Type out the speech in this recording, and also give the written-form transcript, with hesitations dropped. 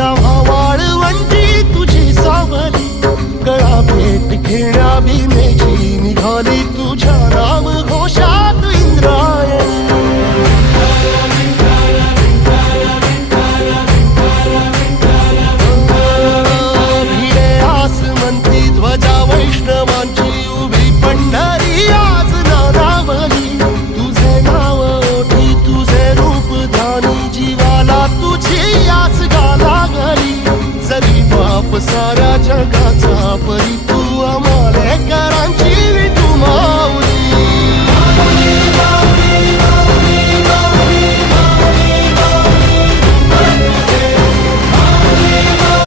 आम्हा वाळवंटी तुझी सावली, गळा भेट घेण्या भीमेची निघाली तुझ्या नाम घोषा.